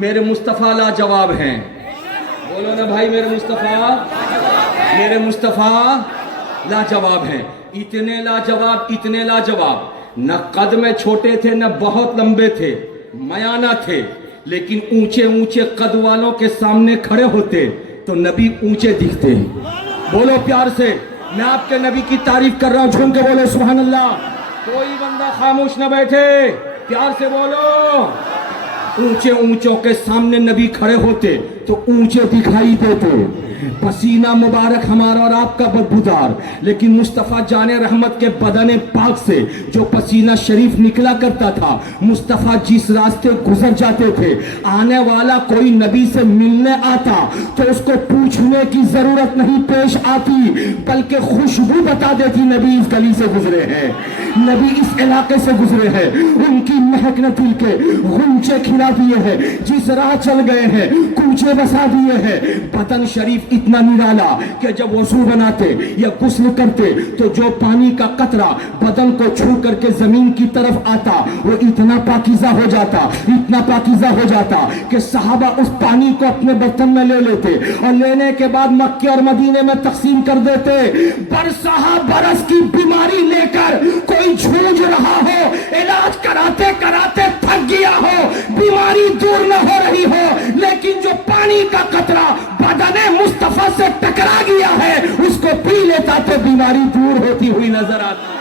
میرے مصطفیٰ لاجواب ہیں. بولو نا بھائی میرے مصطفیٰ لاجواب ہیں. اتنے لاجواب نہ قد میں چھوٹے تھے نہ بہت لمبے تھے, میانہ تھے, لیکن اونچے قد والوں کے سامنے کھڑے ہوتے تو نبی اونچے دکھتے. بولو پیار سے, میں آپ کے نبی کی تعریف کر رہا ہوں, جھوم کے بولو سبحان اللہ. کوئی بندہ خاموش نہ بیٹھے, پیار سے بولو. اونچوں کے سامنے نبی کھڑے ہوتے تو اونچے دکھائی دیتے. پسینہ مبارک ہمارا اور آپ کا بدبودار, لیکن مصطفیٰ جان رحمت کے بدن پاک سے جو پسینہ شریف نکلا کرتا تھا, مصطفیٰ جس راستے گزر جاتے تھے, آنے والا کوئی نبی سے ملنے آتا تو اس کو پوچھنے کی ضرورت نہیں پیش آتی, بلکہ خوشبو بتا دیتی نبی اس گلی سے گزرے ہیں, نبی اس علاقے سے گزرے ہیں, ان کی مہک نے دل کے غنچے کھلا دیے ہیں, جس راہ چل گئے ہیں کوچے بسا دیے ہیں. بدن شریف اتنا نرالا کہ جب وضو بناتے یا غسل کرتے تو جو پانی کا قطرہ بدن کو چھو کر کے زمین کی طرف آتا وہ اتنا پاکیزہ ہو جاتا کہ صحابہ اس پانی کو اپنے برتن میں لے لیتے اور لینے کے بعد مکے اور مدینے میں تقسیم کر دیتے. برس کی بیماری لے کر کوئی جھوج رہا ہو, علاج کراتے تھک گیا ہو, بیماری دور نہ ہو رہی ہو, لیکن جو پانی کا قطرہ بدن مصطفیٰ سے ٹکرا گیا ہے اس کو پی لیتا تو بیماری دور ہوتی ہوئی نظر آتی.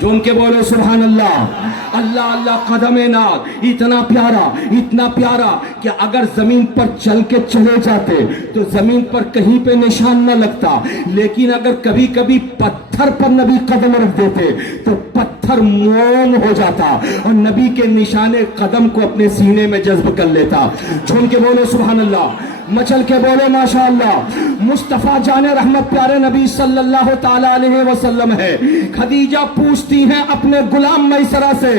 جو ان کے بولو سبحان اللہ. اللہ قدم ناز اتنا پیارا کہ اگر زمین پر چل کے چلے جاتے تو زمین پر کہیں پہ نشان نہ لگتا, لیکن اگر کبھی پتھر پر نبی قدم رکھ دیتے تو پتھر موم ہو جاتا اور نبی کے نشان قدم کو اپنے سینے میں جذب کر لیتا. جھوم کے بولو سبحان اللہ, مچل کے بولے ماشاء اللہ. مصطفیٰ جان رحمت پیارے نبی صلی اللہ تعالی علیہ وسلم ہے. خدیجہ پوچھتی ہیں اپنے غلام میسرہ سے,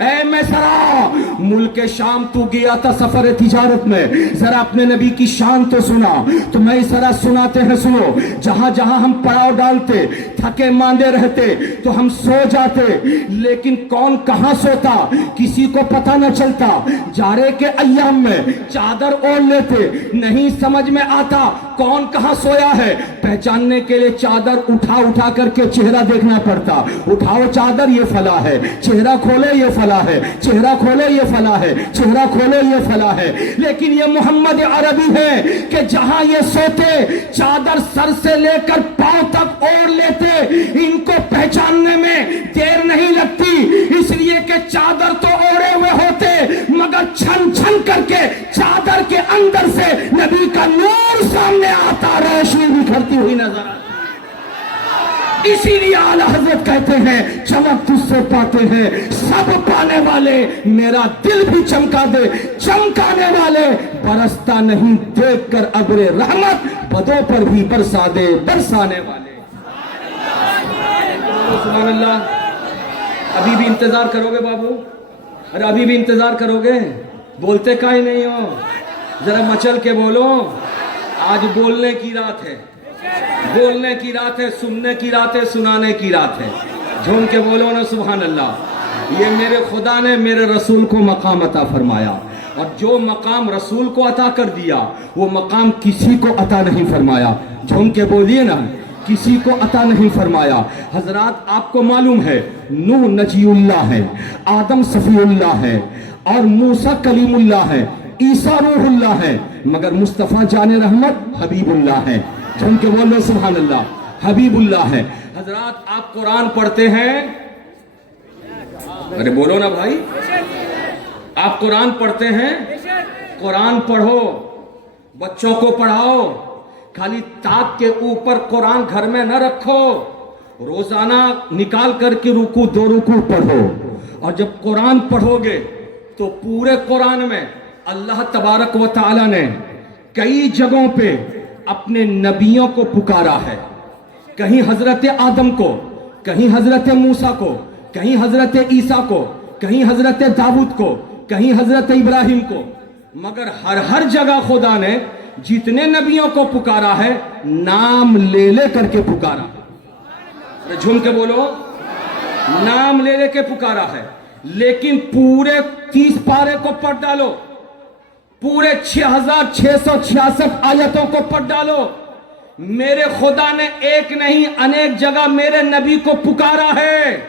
اے میسرہ ملک شام تو گیا تھا سفر تجارت میں, ذرا اپنے نبی کی شان تو سنا. تو میسرہ سناتے ہیں, سنو. جہاں ہم پڑاؤ ڈالتے تھکے ماندے رہتے تو ہم سو جاتے, لیکن کون کہاں سوتا کسی کو پتہ نہ چلتا. جارے کے ایام میں چادر اوڑھ لیتے, نہیں سمجھ میں آتا کون کہاں سویا ہے. پہچاننے کے لیے چادر اٹھا کر کے چہرہ دیکھنا پڑتا. اٹھاؤ چادر یہ فلاں ہے, چہرہ کھولے یہ فلاں ہے, چہرہ کھولے یہ فلاں ہے, چہرہ کھولے یہ فلاں ہے. لیکن یہ محمد عربی ہے کہ جہاں یہ سوتے چادر سر سے لے کر پاؤں تک اوڑھ لیتے. ان کو پہچاننے میں دیر نہیں لگتی, اس لیے کہ چادر تو اوڑھے ہوئے ہوتے مگر چھن کر کے چادر کے اندر سے نبی کا نور سامنے آتا, روشنی بکھرتی ہوئی نظر آتی. اسی لیے اعلیٰ حضرت کہتے ہیں چمک تجھ سے پاتے ہیں سب پانے والے, میرا دل بھی چمکا دے چمکانے والے, برستا نہیں دیکھ کر ابر رحمت, بدوں پر بھی برسا دے برسانے والے. سبحان اللہ. ابھی بھی انتظار کرو گے بابو؟ ارے ابھی بھی انتظار کرو گے؟ بولتے کہیں نہیں ہو, ذرا مچل کے بولو. آج بولنے کی رات ہے, سننے کی رات ہے, سنانے کی رات ہے. جھوم کے بولو نا سبحان اللہ. یہ میرے خدا نے میرے رسول کو مقام عطا فرمایا, اور جو مقام رسول کو عطا کر دیا وہ مقام کسی کو عطا نہیں فرمایا. جھوم کے بولیے نا, کسی کو عطا نہیں فرمایا. حضرات آپ کو معلوم ہے نوح نجی اللہ ہے, آدم صفی اللہ ہے, اور موسیٰ کلیم اللہ ہے, عیسیٰ روح اللہ ہے, مگر مصطفیٰ جان رحمت حبیب اللہ ہے. جن کے بولو سبحان اللہ, حبیب اللہ ہے. حضرات آپ قرآن پڑھتے ہیں, ارے بولو نا بھائی, آپ قرآن پڑھتے ہیں, قرآن پڑھو, بچوں کو پڑھاؤ, خالی تاک کے اوپر قرآن گھر میں نہ رکھو, روزانہ نکال کر کے رکوع 2 رکوع پڑھو. اور جب قرآن پڑھو گے تو پورے قرآن میں اللہ تبارک و تعالی نے کئی جگہوں پہ اپنے نبیوں کو پکارا ہے. کہیں حضرت آدم کو, کہیں حضرت موسیٰ کو, کہیں حضرت عیسیٰ کو, کہیں حضرت داؤد کو, کہیں حضرت ابراہیم کو, مگر ہر جگہ خدا نے جتنے نبیوں کو پکارا ہے نام لے کر کے پکارا. جھوم کے بولو, نام لے کے پکارا ہے. लेकिन पूरे 30 पारे को पढ़ डालो, पूरे 6666 आयतों को पढ़ डालो। मेरे खुदा ने एक नहीं अनेक जगह मेरे नबी को पुकारा है,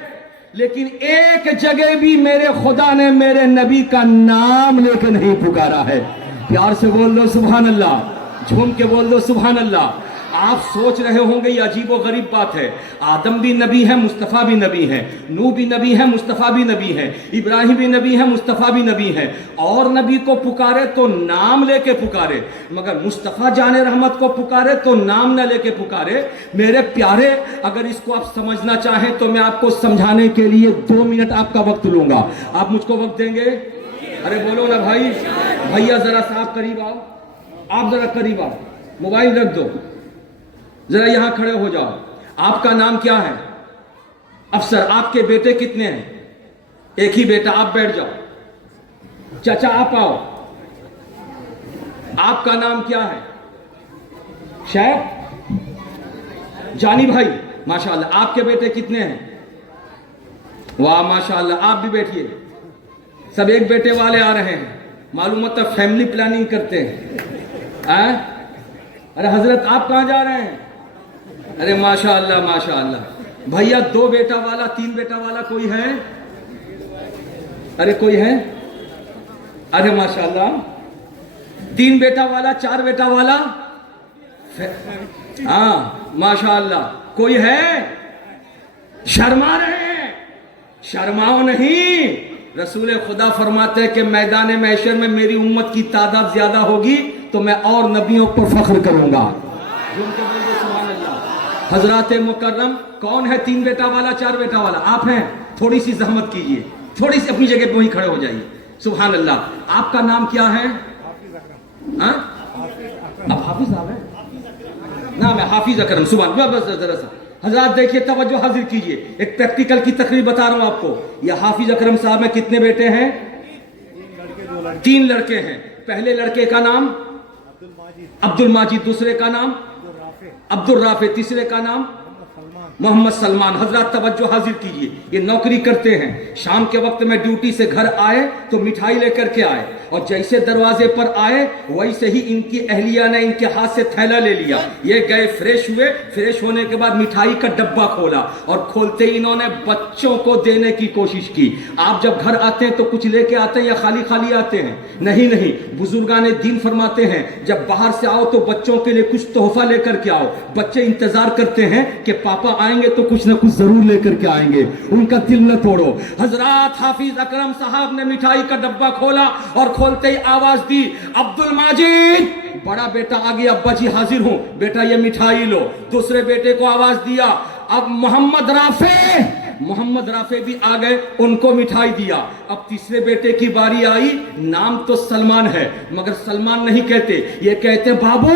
लेकिन एक जगह भी मेरे खुदा ने मेरे नबी का नाम लेकर नहीं पुकारा है। प्यार से बोल दो सुभान अल्लाह, झूम के बोल दो सुभान अल्लाह। आप सोच रहे होंगे ये अजीब और गरीब बात है, आदम भी नबी है, मुस्तफ़ा भी नबी है, नूह भी नबी है, मुस्तफ़ा भी नबी है, इब्राहिम भी नबी है, मुस्तफ़ा भी नबी है, और नबी को पुकारे तो नाम लेके पुकारे, मगर मुस्तफ़ा जाने रहमत को पुकारे तो नाम न लेके पुकारे। मेरे प्यारे, अगर इसको आप समझना चाहें तो मैं आपको समझाने के लिए 2 मिनट आपका वक्त लूंगा। आप मुझको वक्त देंगे? अरे बोलो ना भाई। भैया जरा सा आप करीब आओ, आप जरा करीब आओ, मोबाइल रख दो, जरा यहां खड़े हो जाओ। आपका नाम क्या है? अफसर। आपके बेटे कितने हैं? एक ही बेटा। आप बैठ जाओ। चाचा आप आओ, आपका नाम क्या है? शैफ। जानी भाई माशाल्लाह। आपके बेटे कितने हैं? वाह माशाल्लाह। आप भी बैठिए। सब एक बेटे वाले आ रहे हैं, मालूम होता फैमिली प्लानिंग करते हैं। अरे हजरत आप कहां जा रहे हैं? अरे माशाअल्लाह माशाअल्लाह। भैया 2 बेटा वाला 3 बेटा वाला कोई है? अरे कोई है? अरे माशाअल्लाह। 3 बेटा वाला 4 बेटा वाला? हाँ माशाअल्लाह। कोई है? शर्मा रहे हैं? शर्माओ नहीं। रसूल खुदा फरमाते हैं कि मैदान महशर में मेरी उम्मत की तादाद ज्यादा होगी तो मैं और नबियों पर फख्र करूंगा। हजरात मुकर्रम, कौन है 3 बेटा वाला 4 बेटा वाला? आप हैं? थोड़ी सी जहमत कीजिए, थोड़ी सी अपनी जगह पे वहीं खड़े हो जाइए। सुभान अल्लाह। आपका नाम क्या है? हाँ? आप हाफिज साहब हैं? नाम है हाफिज अकरम। सुभान। बस जरा सा हजरात देखिए, तवज्जो हाजिर कीजिए। एक प्रैक्टिकल की तकरीर बता रहा हूं आपको। यह हाफिज अकरम साहब में कितने बेटे हैं? 3 लड़के हैं। पहले लड़के का नाम अब्दुल माजिद, दूसरे का नाम अब्दुल राफे, तीसरे का नाम मोहम्मद सलमान। हजरत तवज्जो हाजिर कीजिए। ये नौकरी करते हैं। शाम के वक्त में ड्यूटी से घर आए तो मिठाई लेकर के आए, और जैसे दरवाजे पर आए वैसे ही इनकी अहलिया ने इनके हाथ से थैला ले लिया। ये गए, फ्रेश हुए, फ्रेश होने के बाद मिठाई का डब्बा खोला, और खोलते ही इन्होंने बच्चों को देने की कोशिश की। आप जब घर आते हैं तो कुछ लेके आते हैं या खाली खाली आते हैं? नहीं नहीं, बुजुर्गाने दीन फरमाते हैं जब बाहर से आओ तो बच्चों के लिए कुछ तोहफा लेकर के आओ। बच्चे इंतजार करते हैं कि पापा आएंगे तो कुछ ना कुछ जरूर लेकर के आएंगे, उनका दिल न तोड़ो। हजरात हाफिज अकरम साहब ने मिठाई का डब्बा खोला और खोलते ही आवाज दी, अब्दुल माजिद। बड़ा बेटा आ गया, अब्बा जी हाजिर हूं, बेटा ये मिठाई लो। दूसरे बेटे को आवाज दिया, अब मोहम्मद राफे। मोहम्मद राफे भी आ गए, उनको मिठाई दिया। अब तीसरे बेटे की बारी आई। नाम तो सलमान है मगर सलमान नहीं कहते, ये कहते बाबू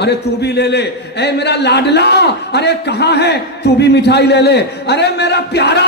अरे तू भी ले ले। ए मेरा लाडला, अरे कहां है? तू भी मिठाई ले ले। अरे मेरा प्यारा,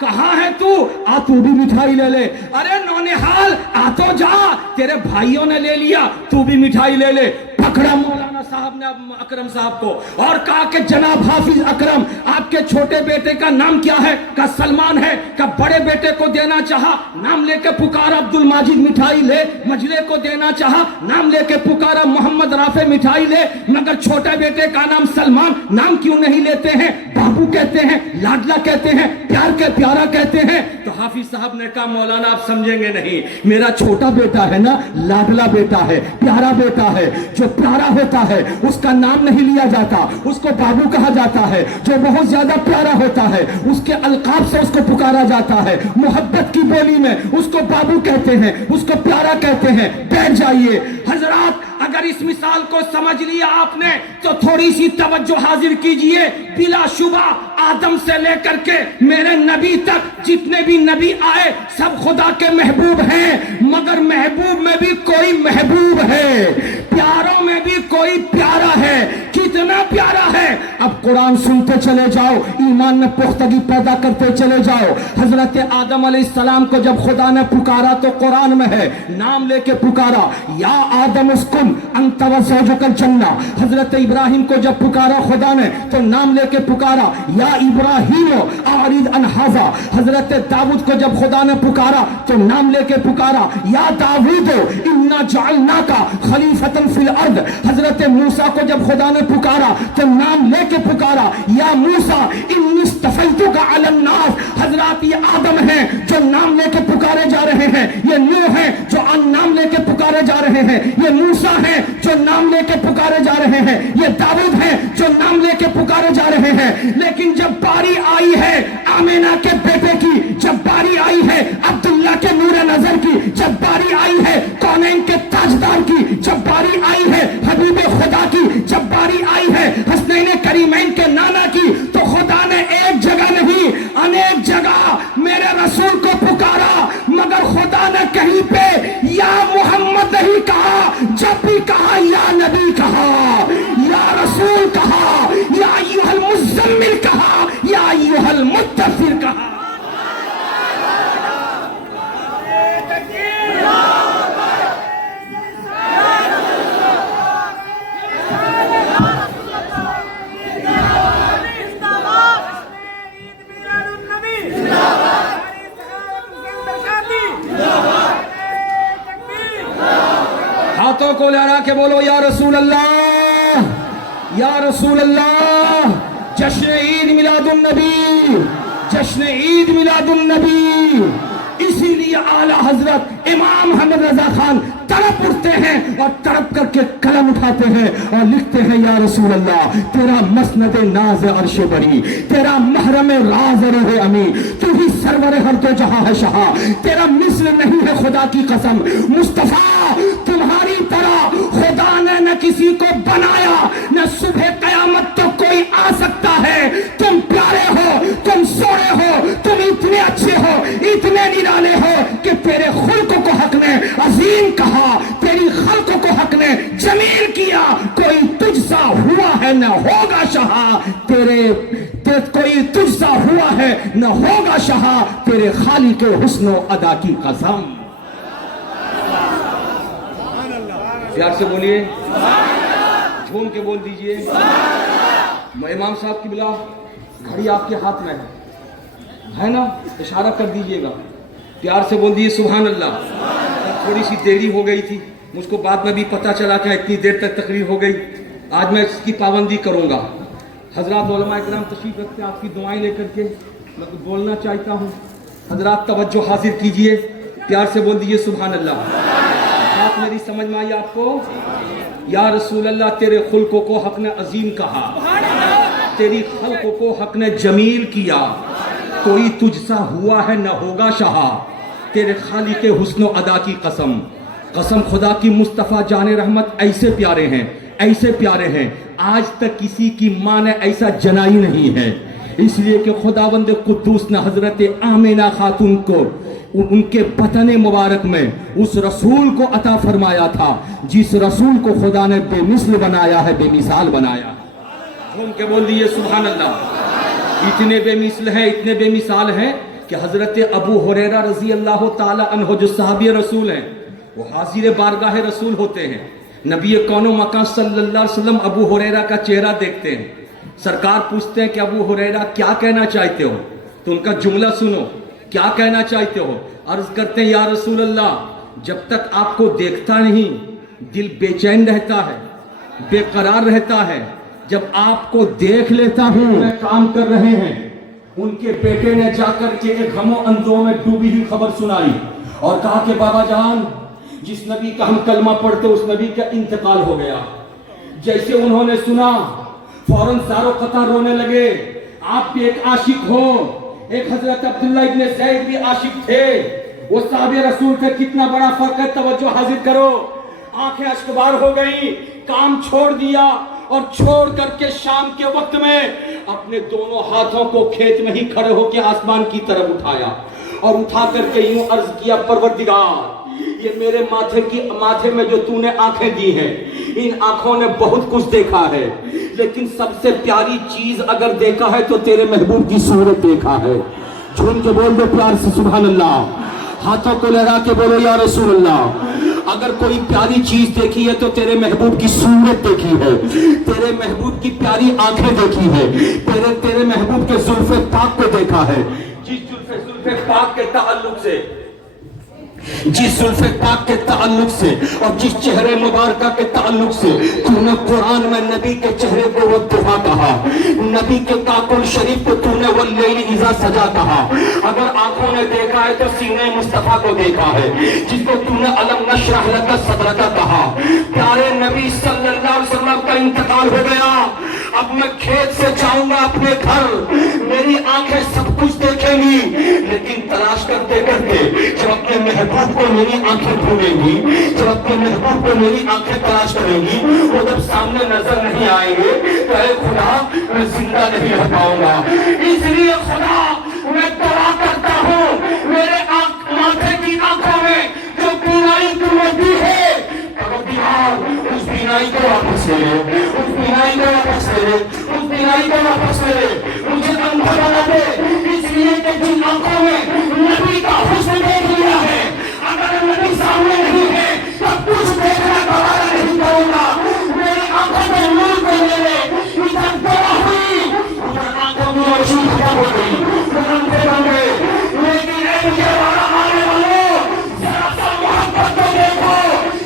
कहां है तू? आ तू भी मिठाई ले ले। अरे नौनिहाल, आ तो जा, तेरे भाइयों ने ले लिया, तू भी मिठाई ले ले। पकड़ा मौलाना साहब ने अकरम साहब को और कहा कि जनाब हाफिज अकरम, आपके छोटे बेटे का नाम क्या है? का सलमान है। का बड़े बेटे को देना चाहा, नाम लेके पुकारा अब्दुल माजिद मिठाई ले। मजले को देना चाहा, नाम लेके पुकारा मोहम्मद राफे मिठाई ले। मगर छोटे बेटे का नाम सलमान, नाम क्यों नहीं लेते हैं? बाबू कहते हैं, लाडला कहते हैं, प्यार के प्यारा कहते हैं। तो हाफिज साहब ने कहा मौलाना आप समझेंगे नहीं, मेरा छोटा बेटा है ना, लाडला बेटा है, प्यारा बेटा है। जो प्यारा होता है उसका नाम नहीं लिया जाता, उसको बाबू कहा जाता है। जो बहुत ज्यादा प्यारा होता है उसके अलकाब से उसको पुकारा जाता है। मोहब्बत की बोली में उसको बाबू कहते हैं, उसको प्यारा कहते हैं। बैठ जाइए हजरात, अगर इस मिसाल को समझ लिया आपने तो थोड़ी सी तवज्जो हाजिर कीजिए। बिलाशुबा आदम से लेकर के मेरे नबी तक जितने भी नबी आए सब खुदा के महबूब हैं, मगर महबूब में भी कोई महबूब है, प्यारों में भी कोई प्यारा है। कितने इतना प्यारा है। अब कुरान सुनते चले जाओ, ईमान में पुख्तगी पैदा करते चले जाओ। हजरत आदम अलैहिस्सलाम को जब खुदा ने पुकारा तो कुरान में है, नाम लेके पुकारा, या आदम उस्कुन अंत व ज़ौजुकल जन्ना। हजरत इब्राहिम को जब पुकारा खुदा ने तो नाम लेके पुकारा, या इब्राहिम आरिद अन हाज़ा। हजरत दाऊद को जब खुदा ने पुकारा तो नाम लेके पुकारा, या दाऊद इन्ना जअलनाका खलीफतन फिल अर्द। हजरत मूसा को जब खुदा ने पुकारा तो नाम लेके पुकारा, या मूसा इन्नी इस्तफ़ैतुका अलन नास। हजरत ये आदम हैं जो नाम लेके पुकारे जा रहे हैं, ये नूह हैं जो नाम लेके पुकारे जा रहे हैं, ये मूसा हैं जो नाम लेके पुकारे जा रहे हैं, ये दाऊद हैं जो नाम लेके पुकारे जा रहे हैं। लेकिन जब बारी आई है आमिना के बेटे की, जब बारी आई है अब्दुल्ला के नूर नजर की, जब बारी आई है कौनैन के ताजदार की, जब बारी आई है हबीब खुदा की, जब बारी आई है हसनैन करीमैन के नाना की, तो खुदा ने एक जगह नहीं अनेक जगह मेरे रसूल को पुकारा, मगर खुदा ने कहीं पे या मोहम्मद नहीं कहा। जब भी कहा या नबी कहा, या रसूल कहा, या अय्युहल मुज़्ज़म्मिल कहा, या अय्युहल मुद्दस्सिर कहा। हाथों को लहरा के बोलो या रसूल अल्लाह, या रसूल अल्लाह। जश्न ईद मिलादुन नबी, जश्न ईद मिलादुन नबी। इसीलिए आला हजरत इमाम अहमद रजा खान तड़प उठते हैं और तड़प करके कलम उठाते हैं और लिखते हैं, या रसूल अल्लाह तेरा मसनद नाज अर्श बरी, तेरा महरम राज रूह अमी, तू ही सरवर हर दो जहां है शाह, तेरा मिस्र नहीं है खुदा की कसम। मुस्तफा तुम्हारी तरह खुदा ने न किसी को बनाया, न सुबह कयामत तो कोई आ सकता है। तुम प्यारे हो, तुम सोने हो, तुम इतने अच्छे हो, इतने निराले हो कि तेरे खुल्क को हक ने अजीम कहा, तेरी खल्क को हक ने जमील किया। कोई तुझसा हुआ है न होगा शाह, कोई तुझसा हुआ है न होगा शाह, तेरे खाली के हुस्नो अदा की कसम। प्यार से बोलिए, झूम के बोल दीजिए। इमाम साहब की बिला घड़ी आपके हाथ में है ना, इशारा कर दीजिएगा, प्यार से बोल दीजिए सुभान अल्लाह। थोड़ी सी देरी हो गई थी, मुझको बाद में भी पता चला कि इतनी देर तक तकरीर हो गई। आज मैं इसकी पाबंदी करूंगा। हजरात उलमा इकराम तशरीफ रखते हैं, आपकी दुआएं लेकर के मैं तो बोलना चाहता हूँ। हजरात तवज्जो हासिल कीजिए, प्यार से बोल दीजिए सुभान अल्लाह। बात मेरी समझ में आई आपको? या रसूल अल्लाह तेरे खुल्कों को हक ने अजीम कहा, तेरी खल्कों को हक ने जमील किया। कोई तुझसा हुआ है न होगा शाह, तेरे खाली के हुस्नो अदा की कसम। कसम खुदा की मुस्तफ़ा जाने रहमत ऐसे प्यारे हैं, ऐसे प्यारे हैं, आज तक किसी की माँ ने ऐसा जनाई नहीं है। इसलिए कि खुदावंद कुद्दूस ने हजरत आमिना खातून को उनके बतन मुबारक में उस रसूल को अता फरमाया था, जिस रसूल को खुदा ने बेमिसल बनाया है, बेमिसाल बनाया। घूम के बोल दिए सुभान अल्लाह। इतने बेमिसल हैं, इतने बेमिसाल हैं कि हजरत अबू हुरैरा रजी अल्लाह ताला अन्हु जो साहबी रसूल हैं, वो हाजिर बारगाह रसूल होते हैं। नबी कौनो मकान सल्लल्लाहु अलैहि वसल्लम अबू हुरैरा का चेहरा देखते हैं। सरकार पूछते हैं कि अबू हुरैरा क्या कहना चाहते हो, तो उनका जुमला सुनो, क्या कहना चाहते हो? अर्ज करते हैं या रसूल अल्लाह, जब तक आपको देखता नहीं दिल बेचैन रहता है, बेकरार रहता है। जब आपको देख लेता हूं मैं काम कर रहे हैं। उनके बेटे ने जाकर के एक गमो अंधों में डूबी हुई खबर सुनाई और कहा कि बाबा जान, जिस नबी का हम कलमा पढ़ते उस नबी का इंतकाल हो गया। जैसे उन्होंने सुना फौरन सारो कतार रोने लगे। आप भी एक आशिक हो, एक हजरत अब्दुल्ला इब्ने ज़ैद भी आशिक थे, वो साहबे रसूल थे। कितना बड़ा फर्क है, तवज्जो हाजिर करो। आंखें अश्कबार हो गई, काम छोड़ दिया और छोड़ करके शाम के वक्त में अपने दोनों हाथों को खेत में ही खड़े होकर आसमान की तरफ उठाया और उठा करके यूं अर्ज किया, परवरदिगार ये मेरे माथे में जो तूने आंखें दी हैं, इन आंखों ने बहुत कुछ देखा है, لیکن سب سے پیاری چیز اگر دیکھا ہے تو تیرے محبوب کی صورت دیکھا ہے. جھوم کے بول دو پیار سے سبحان اللہ. ہاتھوں کو لہرا کے بولو یا رسول اللہ. اگر کوئی پیاری چیز دیکھی ہے تو تیرے محبوب کی صورت دیکھی ہے, تیرے محبوب کی پیاری آنکھیں دیکھی ہے, تیرے محبوب کے زلف پاک کو دیکھا ہے. جس زلف پاک کے تعلق سے, جس زلف پاک کے تعلق سے اور جس چہرے مبارکہ کے تعلق سے تو نے قرآن میں نبی کے چہرے کو والضحیٰ کہا, نبی کے کاکل شریف کو تو نے واللیل اذا سجا کہا. اگر آنکھوں نے دیکھا ہے تو سینے مصطفیٰ کو دیکھا ہے, جس کو تو نے علم نشرح لک صدرک کہا. پیارے نبی صلی اللہ علیہ وسلم کا انتقال ہو گیا. اب میں کھیت سے جاؤں گا اپنے گھر, میری آنکھیں سب کچھ دیکھیں گی, لیکن تلاش کرتے کرتے جب اپنے محبوب کو میری آنکھیں ڈھونڈیں گی, جب اپنے محبوب کو میری آنکھیں تلاش کریں گی, وہ جب سامنے نظر نہیں آئیں گے تو اے خدا میں زندہ نہیں رہ پاؤں گا. اس لیے خدا میں دعا کرتا ہوں میرے ماتھے کی آنکھوں میں جو بینائی تو نے دی ہے, اس بینائی کو واپس لے لے, اس بینائی کو واپس لے لے, اس بینائی کو واپس لے لے. مجھے اندھا بنا دے, اس لیے کہ جن آنکھوں میں نبی کا حسن دیکھ لیا ہے, اگر نبی سامنے نہیں ہے تو کچھ دیکھنا گوارا نہیں کروں گا. میری آنکھوں میں نور کو لے لے. ادھر دعا ہوئی, ادھر آنکھوں میں روشنی ختم ہو گئی, ادھر اندھے بن گئے. لیکن اے مجھے والا آنے والوں, ذرا سا محبت کو دیکھو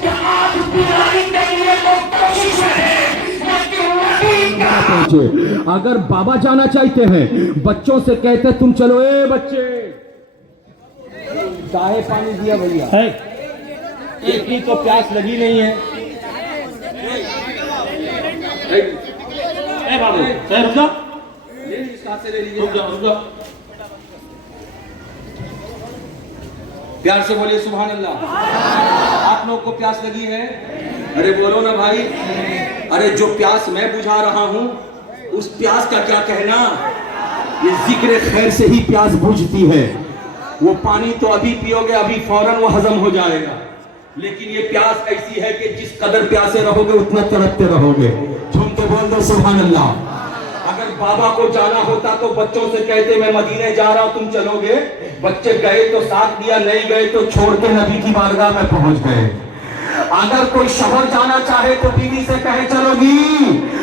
کہ آج بینائی کے لیے لوگ کوشش ہے, لیکن نبی کا. اگر بابا جانا چاہتے ہیں, بچوں سے کہتے تم چلو اے بچے چاہے پانی دیا بھیا, ایک ہی تو پیاس لگی نہیں ہے. اے بابو رک جا, اس ہاتھ سے لے لیجیے, رک جا. پیار سے بولیے سبحان اللہ. آپ لوگ کو پیاس لگی ہے؟ ارے بولو نا بھائی. ارے جو پیاس میں بجھا رہا ہوں اس پیاس کا کیا کہنا. یہ ذکر خیر سے ہی پیاس بجھتی ہے. وہ پانی تو ابھی پیو گے ابھی فوراً وہ ہضم ہو جائے گا, لیکن یہ پیاس ایسی ہے کہ جس قدر پیاسے رہو گے اتنا تڑپتے رہو گے. جھوم کے بول دو سبحان اللہ. اگر بابا کو جانا ہوتا تو بچوں سے کہتے میں مدینے جا رہا ہوں تم چلو گے, بچے گئے تو ساتھ دیا, نہیں گئے تو چھوڑ کے نبی کی بارگاہ میں پہنچ گئے. اگر کوئی شوہر جانا چاہے تو بیوی سے کہے چلو گی,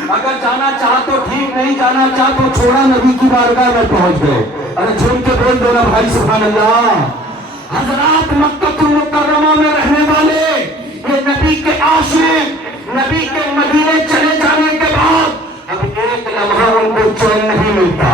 اگر جانا چاہ تو ٹھیک, نہیں جانا چاہ تو چھوڑا نبی کی بارگاہ میں پہنچ گئے. ارے جھوم کے بول دو نا بھائی سبحان اللہ. حضرات مکہ المکرمہ میں رہنے والے, یہ نبی کے عاشق, نبی کے مدینے چلے جانے کے بعد اب ایک لمحہ ان کو چین نہیں ملتا,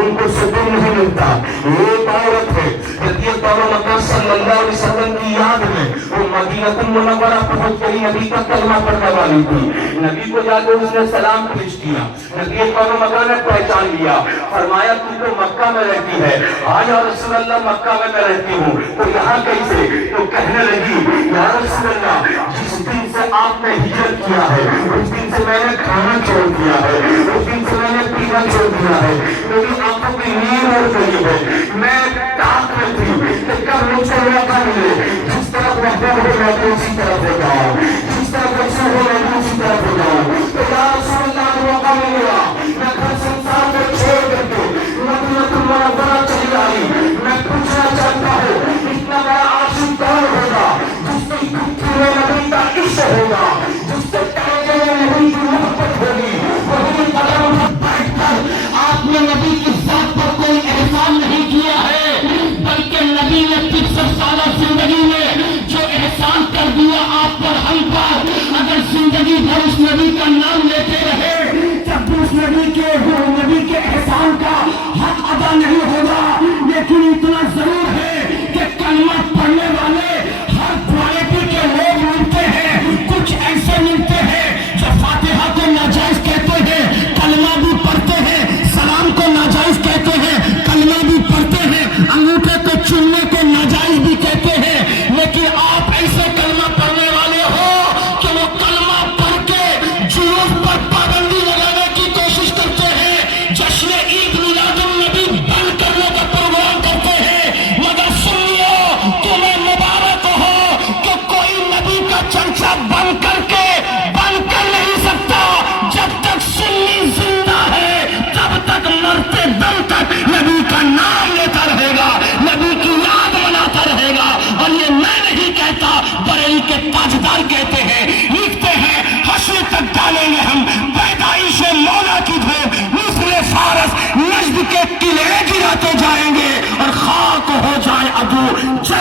ان کو سکون نہیں ملتا. ایک عورت ہے رضی اللہ عنہ صلی اللہ علیہ وسلم کی یاد میں وہ مدینہ المنورہ پہنچ گئی, نبی کا کلمہ پڑھنے والی تھی. نبی کو جا کے اس نے سلام پیش کیا, نبی اللہ نے پہچان لیا, فرمایا تو تو مکہ میں رہتی ہے. آج یا رسول اللہ مکہ میں میں رہتی ہوں, تو یہاں کیسے؟ تو کہنے لگی یا رسول اللہ جس دن سے آپ نے ہجرت کیا ہے اس دن سے میں نے کھانا چھوڑ دیا ہے, اس دن سے میں نے پینا چھوڑ دیا ہے, میری آنکھوں کی نیند ہو گئی ہے. میں تاک میں تھی کہ کب مجھ کو موقع ملے, جس طرح محبوب ہو میں تو اسی طرف ہو جاؤں, جس طرح بچوں ہو میں تو اسی طرف ہو جاؤں. تو یا رسول اللہ موقع مل گیا, میں گھر سنسار کو چھوڑ کر کے مدینہ المنورہ چلی آئی. میں پوچھنا چاہتا ہوں اتنا بڑا عاشق کون ہوگا جس کی گفتگو میں نبی کا عشق ہوگا, جس سے کہنے میں نبی کی محبت ہوگی. وہی قدم پر بیٹھ کر آپ نے نبی کی ذات پر کوئی احسان نہیں کیا ہے, بلکہ نبی نے 65 سالہ زندگی میں جو احسان کر دیا آپ پر, ہم پر, اگر زندگی بھر اس نبی کا نام لیتے رہے جب اس نبی کے احسان کا حق ادا نہیں ہوگا. لیکن اتنا ضرور ہے کہ کلمہ پڑھنے والے ہر کوالٹی کے لوگ ملتے ہیں. کچھ ایسے ملتے ہیں جو فاتحہ کو ناجائز کہتے ہیں, کلمہ بھی پڑھتے ہیں, سلام کو ناجائز کہتے ہیں, کلمہ بھی پڑھتے ہیں, انگوٹھے کو چومنے کو ناجائز بھی کہتے ہیں. لیکن آپ ایسے کلمہ پڑھنے والے ہو کہ وہ کلمہ پڑھ کے جلوس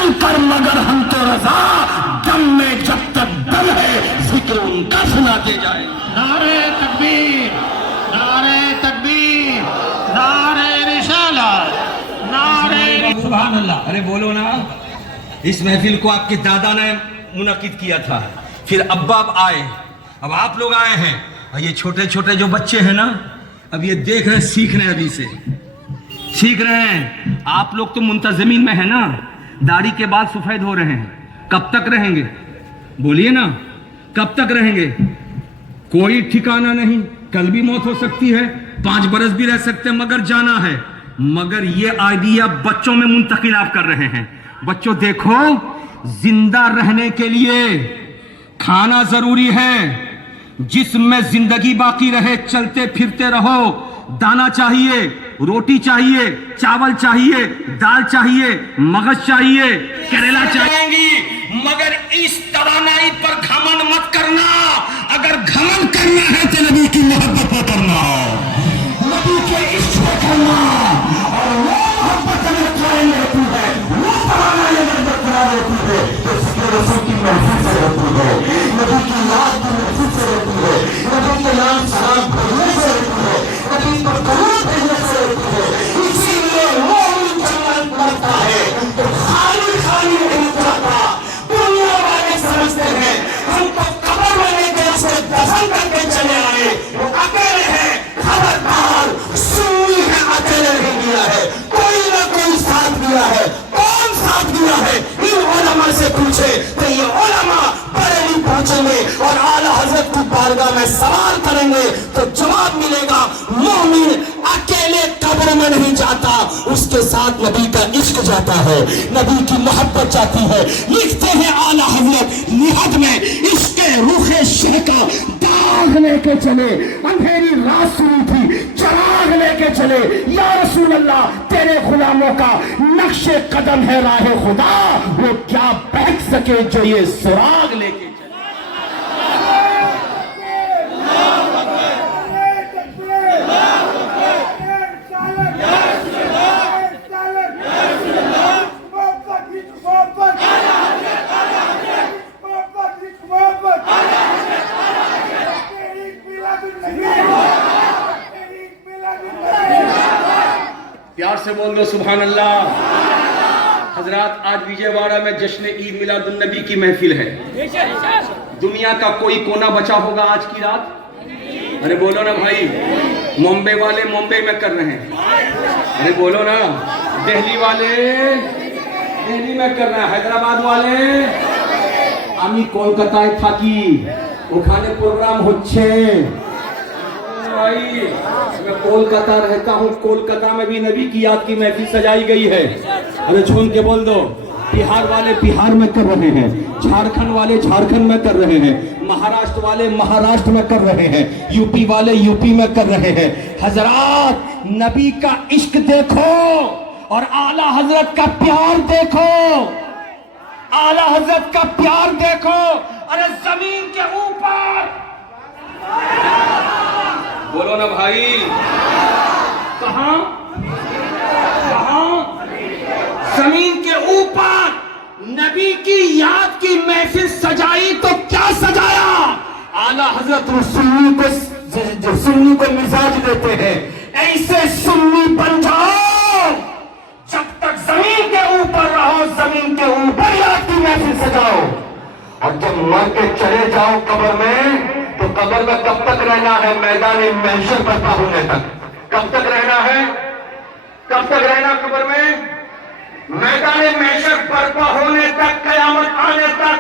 چل کر مگر ہم تو رضا، دم میں جب تک دم ہے ذکر ان کا سناتے جائیں. نعرہ تکبیر، نعرہ تکبیر، نعرہ رسالت، نعرہ سبحان اللہ. ارے بولو نا. اس محفل کو آپ کے دادا نے منعقد کیا تھا، پھر ابا آئے، اب آپ لوگ آئے ہیں، اور یہ چھوٹے چھوٹے جو بچے ہیں نا، اب یہ دیکھ رہے ہیں، سیکھ رہے ہیں، ابھی سے سیکھ رہے ہیں. آپ لوگ تو منتظمین میں ہیں نا، داڑھی کے بعد سفید ہو رہے ہیں، کب تک رہیں گے؟ بولیے نا، کب تک رہیں گے؟ کوئی ٹھکانہ نہیں، کل بھی موت ہو سکتی ہے، 5 برس بھی رہ سکتے ہیں، مگر جانا ہے. مگر یہ آئیڈیا بچوں میں منتقل آپ کر رہے ہیں. بچوں دیکھو، زندہ رہنے کے لیے کھانا ضروری ہے، جسم میں زندگی باقی رہے، چلتے پھرتے رہو. دانا چاہیے، روٹی چاہیے، چاول چاہیے، دال چاہیے، مغز چاہیے، کریلا چاہیے گی. مگر اس توانائی پر گھمنڈ مت کرنا. اگر گھمنڈ کرنا ہے تو نبی کی محبت پہ کرنا، نبی کے عشق پہ کرنا. اور وہ محبت اگر قائم رہتی ہے، وہ توانائی اگر برقرار رہتی ہے، تو اس کے رسول کی محفل سے رہتی ہے، نبی کی یاد کی محفل سے رہتی ہے، نبی کے نام سلام بھیجنے سے رہتی ہے، نبی پر درود بھیجنے سے رہتی ہے. اسی لیے مومن جنت مرتا ہے تو خالی خالی نہیں جاتا. دنیا والے سمجھتے ہیں ہم تو قبر والے دل سے دفن کر کے چلے آئے، وہ اکیلے ہیں. خبردار، سنی ہے اکیلے نہیں گیا ہے، کوئی نہ کوئی ساتھ دیا ہے. کون ساتھ دیا ہے؟ ان علماء سے پوچھے تو یہ علماء بریلی پہنچیں گے اور اعلیٰ حضرت کی بارگاہ میں سوال کریں گے تو جواب ملے گا. مومن اکیلے قبر میں نہیں جاتا، اس کے ساتھ نبی کا عشق جاتا ہے، نبی کی محبت جاتی ہے. لکھتے ہیں اعلیٰ حضرت نہد میں، عشق رخ شہ کا داغ لے کے چلے، اندھیری رات سنی تھی، چراغ لے کے چلے. یا رسول اللہ، تیرے غلاموں کا نقش قدم ہے راہ خدا، وہ کیا بہک سکے جو یہ سراغ لے کے چلے. پیار سے بول دو سبحان اللہ. حضرات، آج وجے واڑہ میں جشن عید میلاد النبی کی محفل ہے. دنیا کا کوئی کونا بچا ہوگا آج کی رات؟ ارے بولو نا بھائی. ممبئی والے ممبئی میں کر رہے ہیں، ارے بولو نا. دہلی والے دہلی میں کر رہے ہیں، حیدرآباد والے আমি কলকাতায় থাকি, ওখানে প্রোগ্রাম হচ্ছে. भाई मैं कोलकाता रहता हूँ, कोलकाता में भी नबी की याद की महफिल सजाई गई है. अरे झूम के बोल दो. बिहार वाले बिहार में कर रहे हैं, झारखंड वाले झारखंड में कर रहे हैं, महाराष्ट्र वाले महाराष्ट्र में कर रहे हैं, यूपी वाले यूपी में कर रहे हैं. हजरात, नबी का इश्क देखो और आला हजरत का प्यार देखो, आला हजरत का प्यार देखो. अरे जमीन के ऊपर बोलो ना भाई, कहां कहां? जमीन के ऊपर नबी की याद की महफिल सजाई तो क्या सजाया? आला हजरत सुन्नी को मिजाज देते हैं, ऐसे सुन्नी बन जाओ जब तक जमीन के ऊपर रहो, जमीन के ऊपर याद की महफिल सजाओ. और जब मर के चले जाओ कब्र में, तो कब्र में कब तक रहना है? मैदान महशर बर्पा होने तक. कब तक रहना है? कब तक रहना कब्र में? मैदान महशर बर्पा होने तक, कयामत आने तक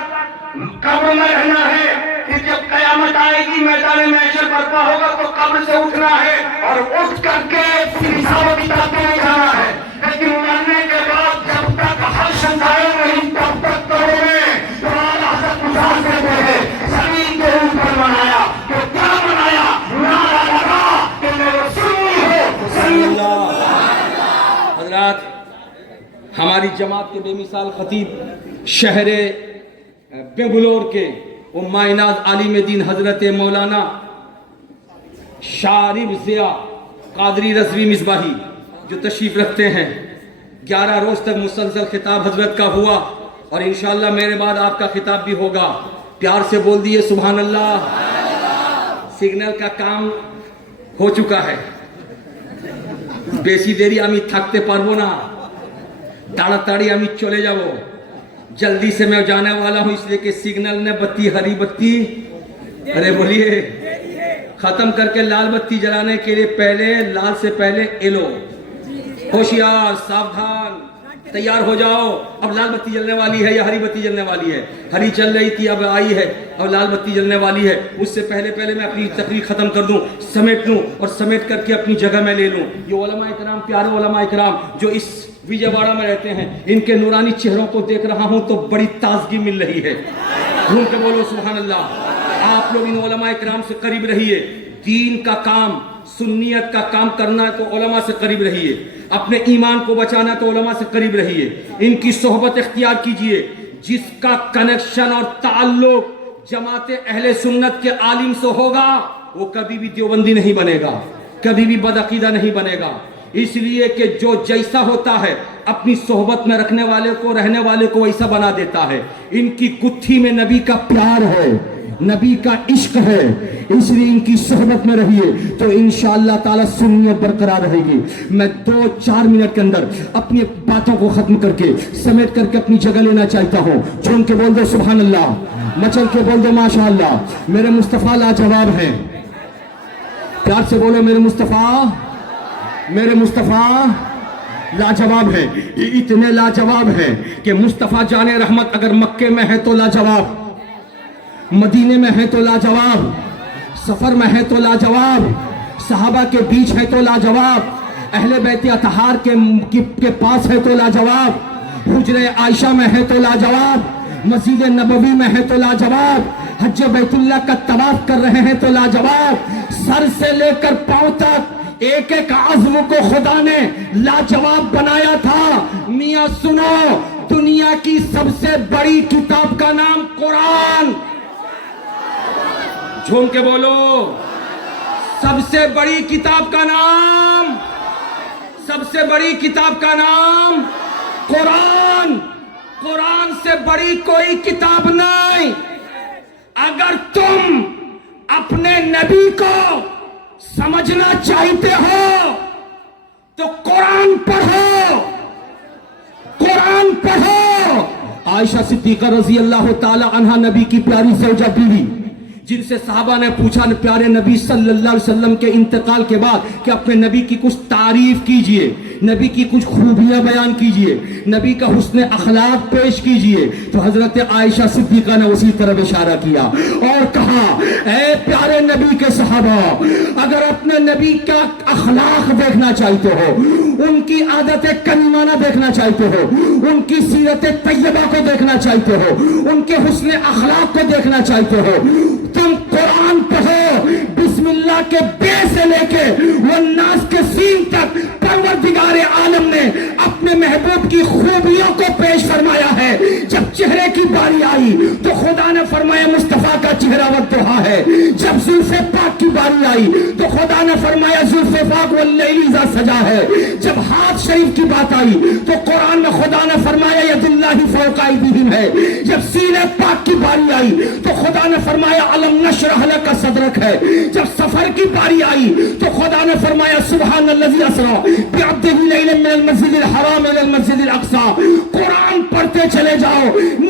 कब्र में रहना है. फिर जब कयामत आएगी, मैदान महशर बर्पा होगा तो कब्र से उठना है और उठ करके फिर हिसाब किताब में जाना है. लेकिन मरने के बाद जब तक हर्ष आए नहीं, तब तक कब्र में तुम्हारा हसत गुजार देते हैं. जमीन के ऊपर बनाया तो क्या बनाया? नारा लगा कि मेरे सुन्नी हो, सुन्नी. हजरात, हमारी जमात के बेमिसाल खतीब शहरे बेंगलोर के वो मायनाज आलिम दीन हजरत मौलाना शारिब ज़िया कादरी रज़वी मिसबाही जो तशरीफ रखते हैं. 11 रोज तक मुसलसल खिताब हजरत का हुआ. اور انشاءاللہ میرے بعد آپ کا خطاب بھی ہوگا. پیار سے بول دیئے سبحان اللہ. سگنل کا کام ہو چکا ہے. বেশি দেরি আমি থাকতে পারবো না, তাড়াতাড়ি আমি চলে যাব. जल्दी से मैं जाने वाला हूं, इसलिए कि सिग्नल ने बत्ती हरी बत्ती, अरे बोलिए, खत्म करके लाल बत्ती जलाने के लिए पहले लाल से पहले एलो. होशियार, सावधान, तैयार हो जाओ. अब लाल बत्ती जलने वाली है या हरी बत्ती जलने वाली है? हरी चल रही थी, अब आई है, अब लाल बत्ती जलने वाली है. उससे पहले मैं अपनी तकरीर खत्म कर दूं, समेट लूं और समेट करके अपनी जगह में ले लूं. ये उलमा इकराम, प्यारे उलमा इकराम जो इस विजयवाड़ा में रहते हैं, इनके नूरानी चेहरों को देख रहा हूं तो बड़ी ताजगी मिल रही है. घूम के बोलो सुभान अल्लाह. आप लोग इन उलमा इकराम से करीब रहिए. दीन का काम, सुन्नियत का काम करना है तो उलमा से करीब रहिए. अपने ईमान को बचाना है तो उलमा से करीब रहिए. इनकी सोहबत इख्तियार कीजिए. जिसका कनेक्शन और ताल्लुक जमाते अहले सुन्नत के आलिम से होगा, वो कभी भी देवबंदी नहीं बनेगा, कभी भी बदअकीदा नहीं बनेगा. इसलिए कि जो जैसा होता है अपनी सोहबत में रखने वाले को, रहने वाले को वैसा बना देता है. इनकी गुत्थी में नबी का प्यार है, नबी का इश्क है, इसलिए इनकी सोहबत में रहिए तो इंशाअल्लाह ताला सुन्नियत बरकरार रहेगी. मैं 2-4 मिनट के अंदर अपनी बातों को खत्म करके समेट करके अपनी जगह लेना चाहता हूँ. झूम के बोल दो सुभान अल्लाह, मचल के बोल दो माशाअल्लाह. मेरे मुस्तफ़ा लाजवाब हैं. प्यार से बोलो मेरे मुस्तफ़ा, मेरे मुस्तफ़ा लाजवाब है. इतने लाजवाब है कि मुस्तफ़ा जाने रहमत अगर मक्के में है तो लाजवाब, मदीने में है तो लाजवाब, सफर में है तो लाजवाब, सहाबा के बीच है तो लाजवाब, अहले बैत अतहार के पास है तो लाजवाब, हुजरे आयशा में है तो लाजवाब, मस्जिद नबवी में है तो लाजवाब, हज बैतुल्लाह का तवाफ कर रहे हैं तो लाजवाब. सर से लेकर पांव तक एक एक आज़म को खुदा ने लाजवाब बनाया था. मियां सुनो, दुनिया की सबसे बड़ी किताब का नाम कुरान. झूम के बोलो, सबसे बड़ी किताब का नाम, सबसे बड़ी किताब का नाम कुरान. कुरान से बड़ी कोई किताब नहीं. अगर तुम अपने नबी को समझना चाहते हो तो कुरान पढ़ो, कुरान पढ़ो. आयशा सिद्दीक़ा रज़ी अल्लाह ताला अन्हा नबी की प्यारी ज़ौजा बीवी, जिनसे साहबा ने पूछा प्यारे नबी सल्लल्लाहु अलैहि वसल्लम के इंतकाल के बाद कि अपने नबी की कुछ तारीफ कीजिए, नबी की कुछ खूबियां बयान कीजिए, नबी का हुस्न अखलाक पेश कीजिए. तो हजरत आयशा सिद्दीक़ा ने उसी तरफ इशारा किया और कहा, ऐ प्यारे नबी के सहाबा, अगर अपने नबी का अखलाक देखना चाहते हो, उनकी आदतें करीमाना देखना चाहते हो, उनकी सीरत तैयबा को देखना चाहते हो, उनके हुस्न अखलाक को देखना चाहते हो, तुम कुरान पढ़ो. बिस्मिल्लाह के बे से लेके वन्नास के सीन तक परवरदिगार आलम ने अपने महबूब की खूबियों को पेश फरमाया है. जब चेहरे की बारी आई तो खुदा ने फरमाया मुस्तफा का चेहरा वद्दुहा है. जब जुल्फ़े पाक की बारी आई तो खुदा ने फरमाया जुल्फ़े पाक वल्लैली इज़ा सजा है. जब हाथ शरीफ की बात आई तो कुरान में खुदा ने फरमाया यदुल्लाहि फौक़ा अयदीहिम है. जब सीने पाक की बारी आई तो खुदा ने फरमाया अलम नशरह लका सदरक है. जब सफर की बारी आई तो खुदा ने फरमाया सुब्हानल्लज़ी असरा बिअब्दिही लैलन मिनल मस्जिदिल हराम इलल मस्जिदिल अक़सा. कुरान पढ़ते चले जाओ.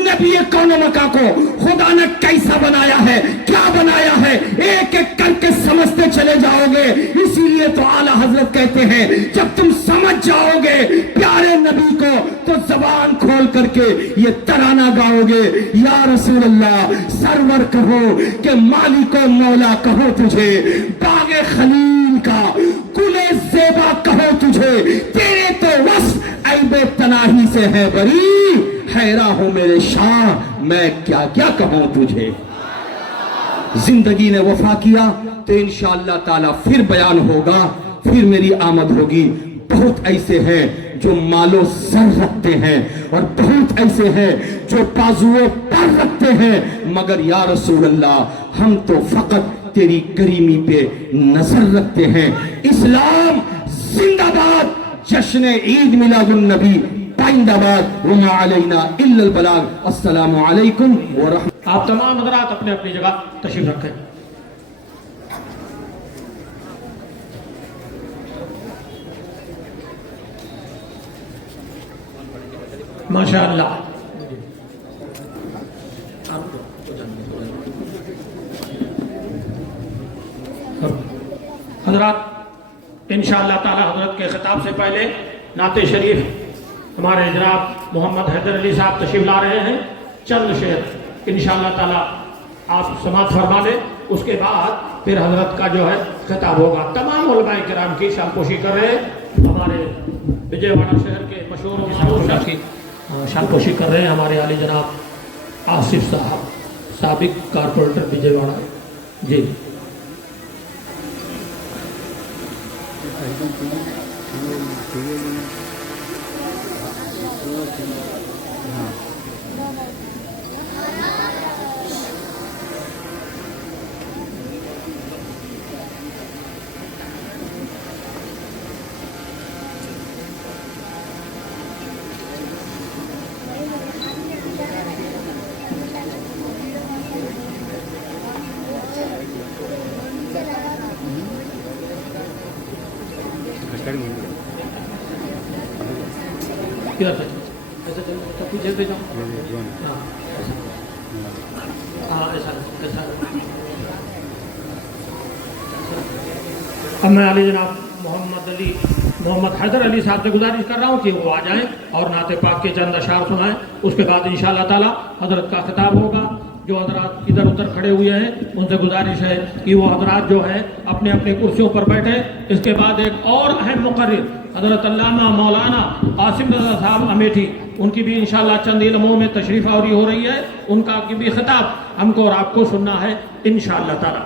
नबी कौन मका को खुदा ने कैसा बनाया है, क्या बनाया है, एक एक करके समझते चले जाओगे. इसीलिए तो आला हजरत कहते हैं जब तुम समझ जाओगे प्यारे नबी को तो जबान खोल करके ये तराना गाओगे, या रसूल अल्लाह सरवर कहो कि मालिको मौला कहो तुझे, बागे खलील का गुले ज़ेबा कहो तुझे, तेरे तो वस्फ ऐबे तनाही से है बरी, हैरा हूं मेरे शाह मैं क्या क्या कहूं तुझे. जिंदगी ने वफा किया तो इंशाअल्लाह ताला फिर बयान होगा, फिर मेरी आमद होगी. बहुत ऐसे हैं जो मालो सर रखते हैं और बहुत ऐसे हैं जो बाजुओं पर रखते हैं, मगर या रसूल अल्लाह हम तो फकत तेरी करीमी पे नजर रखते हैं. इस्लाम जिंदाबाद, जश्न ईद मिलादुन नबी जिंदाबाद वमा अलैना इल्लल बलाग। अस्सलामु अलैकुम व रहमतुल्लाह। आप तमाम हजरात अपने अपनी जगह तशरीफ रखें। माशाअल्लाह। हजरात इंशाअल्लाह ताला हजरत के खिताब से पहले नाते शरीफ हमारे जनाब मोहम्मद हैदर अली साहब तशरीफ ला रहे हैं। चंद शेर इंशाअल्लाह ताला आप समाअत फरमा लें, उसके बाद फिर हजरत का जो है खिताब होगा। तमाम उलमाए किराम की शानपोशी कर रहे हैं। हमारे विजयवाड़ा शहर के मशहूर की शानपोशी कर रहे हैं हमारे आली जनाब आसिफ साहब, साबिक कारपोरेटर विजयवाड़ा जी। पीछे से जाओ। हाँ ऐसा। अब मैं अली जनाब मोहम्मद हैदर अली साहब से गुजारिश कर रहा हूँ कि वो आ जाएं और नाते पाक के चंद अशार सुनाएं। उसके बाद इंशाअल्लाह ताला हजरत का खिताब होगा। जो हजरात इधर उधर खड़े हुए हैं उनसे गुजारिश है कि वो हजरात जो है अपने अपने कुर्सियों पर बैठे। इसके बाद एक और अहम मुकर्रिर हजरत अल्लामा मौलाना कासिम रज़ा साहब अमेठी, उनकी भी इंशाअल्लाह चंद इल्मों में तशरीफ आवरी हो रही है। उनका की भी खिताब हमको और आपको सुनना है इंशाअल्लाह ताला।